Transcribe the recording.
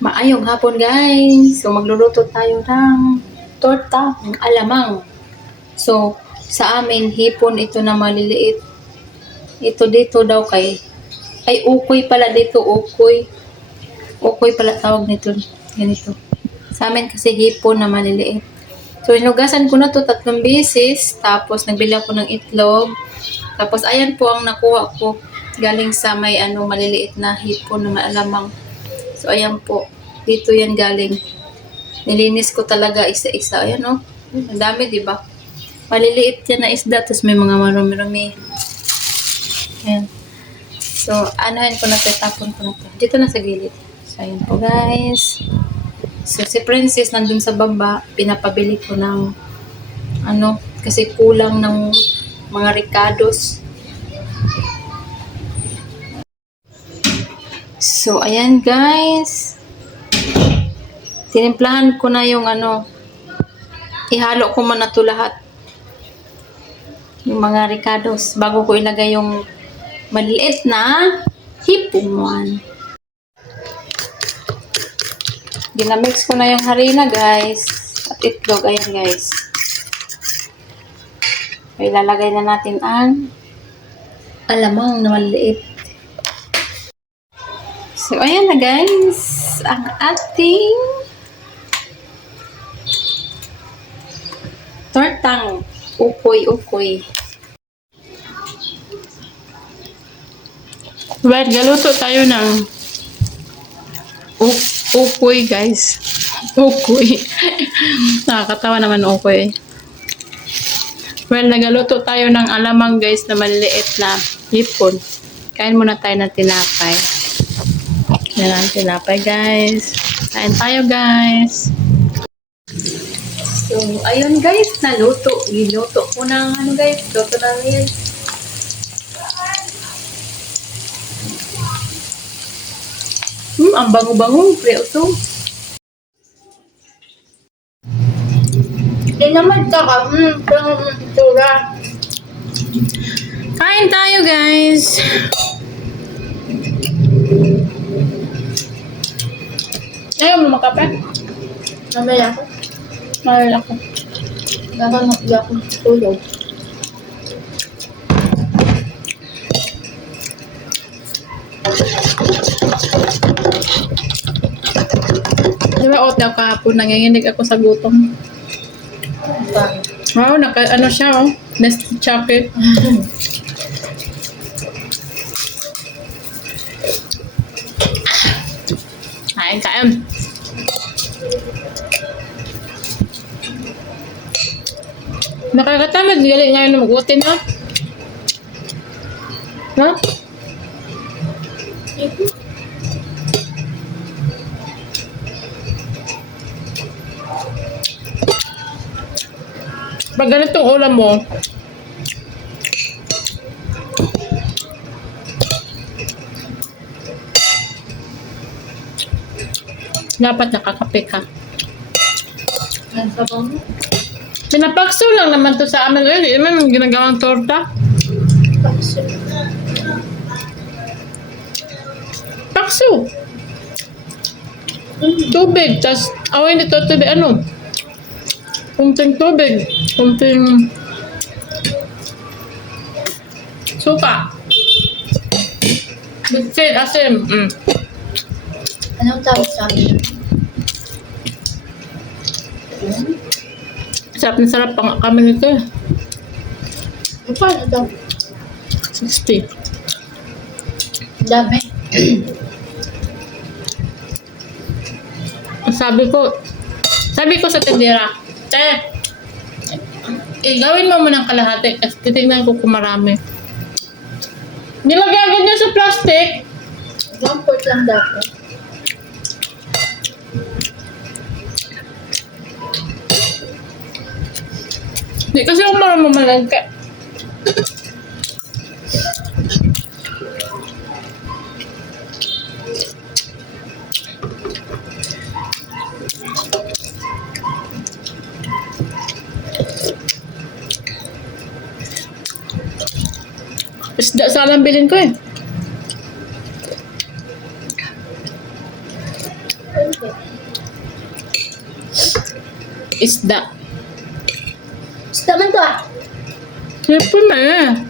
Maayong hapon guys. So magluluto tayo ng torta ng alamang. So sa amin hipon ito na maliliit. Ito dito daw ay ukoy pala dito, ukoy. Ukoy pala tawag nito. Ganito. Sa amin kasi hipon na maliliit. So hinugasan ko na to 3 beses, tapos nagbili ako ng itlog. Tapos ayan po ang nakuha ko galing sa may maliliit na hipon na alamang. So, ayan po. Dito yan galing. Nilinis ko talaga isa-isa. Ayan, oh. Ang dami, di ba? Maliliit yan na isda. Tapos may mga marumi-rumi. Ayan. So, anuhin ko na ito. Tapon ko na ito. Dito na sa gilid. So, ayan po, guys. So, si Princess nandun sa baba. Pinapabili ko ng kasi kulang ng mga ricados. So, ayan guys. Tinimplahan ko na yung ihalo ko muna to lahat. Yung mga ricados bago ko ilagay yung maliit na hipon. Ginamix ko na yung harina guys. At itlog, ayan guys. Ilalagay na natin ang alamang na maliit. So, ayan na guys, ang ating tortang ukoy-ukoy. Well, galuto tayo ng ukoy guys. Ukoy. Nakakatawa naman ukoy. Well, nagaluto tayo ng alamang guys na maliliit na hipon. Kain muna tayo ng tinapay. Yan ang tinapay guys. Kain tayo guys. So, ayun guys, naluto. Giluto ko ng guys. Luto na yan. Ang bango-bango. Preo to. Hindi naman ka. Tura. Kain tayo guys. Ayaw mo makape? Mamaya ako. Mamaya ako. Nakangapya ako. Tulog. Diba otaw kahapon, nanginginig ako sa gutom. Wow, siya oh. Nestle chocolate. Kain. Nakakatamad galing ngayon na mag-utin ha? Ha? Pag ganitong ulam mo, dapat nakakape ka. Ang sabaw mo? Pinapakso lang naman to sa amin. Hindi naman ginagawang torta. Pakso. Tubig. Tas away nito tubig. Kunting tubig. Kunting suka. Bitsin, asim. Anong tawag sa amin? Sarap na sarap pang kami nito. Paano daw? 60. Dami. Sabi ko sa tindera, gawin mo ng kalahati kasi titignan ko kung marami. Nilagay agad niya sa plastic. 1/4 lang dapat. Hindi kasi ako marunong malagka. Isda sana bilhin ko eh. Isda. Basta man to ah. Siyempre na eh.